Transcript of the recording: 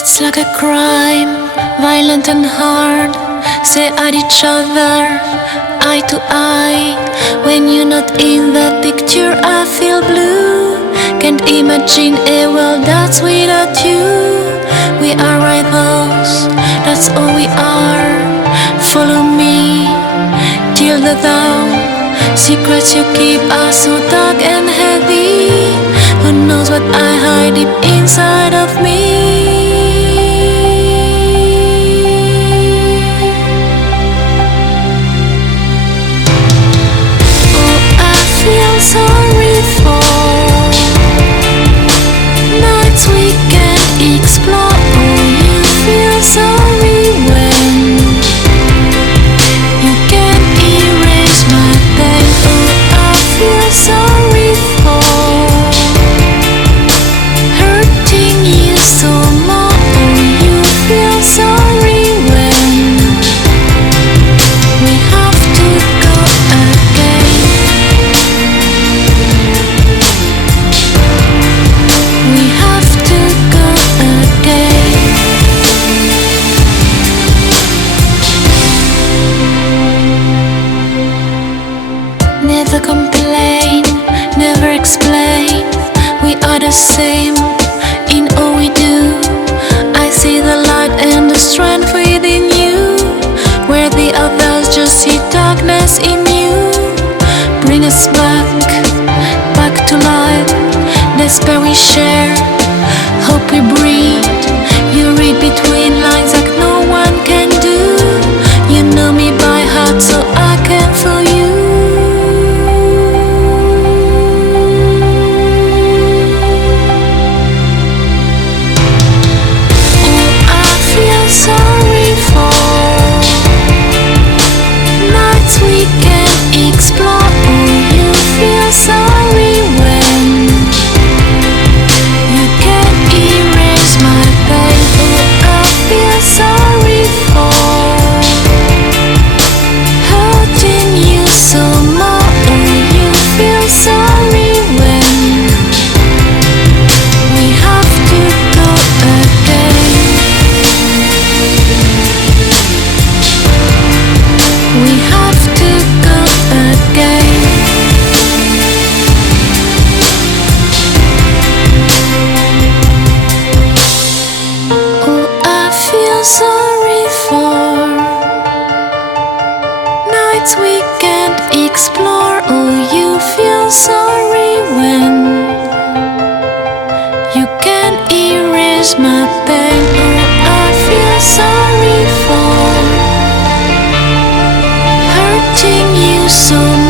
It's like a crime, violent and hard. Say at each other, eye to eye. When you're not in the picture, I feel blue. Can't imagine a world that's without you. We are rivals, that's all we are. Follow me till the dawn. Secrets you keep are so dark and heavy. Who knows what I hide deep inside of me? Sorry for nights we can explore. Oh, you feel sorry when you can't erase my pain. Oh, I feel sorry for hurting you so much. Oh, you feel sorry when we have to go again. We have to go again. Never complain, never explain. We are the same in all we do. I see the light and the strength within you, where the others just see darkness in you. Bring us back to life. Despair we share, hope we breathe. You read between lines like no one can do. You know me by heart, so I can feel you. Oh, I feel sorry for nights we can explore. Oh, you feel sorry when you can't erase my pain. Oh, I feel sorry for hurting you so much. Oh, you feel sorry when we have to go again. We have to go again. Oh, I feel sorry for nights we can't explore. Oh, you feel sorry when you can't erase my pain. Oh, I feel sorry for hurting you so much.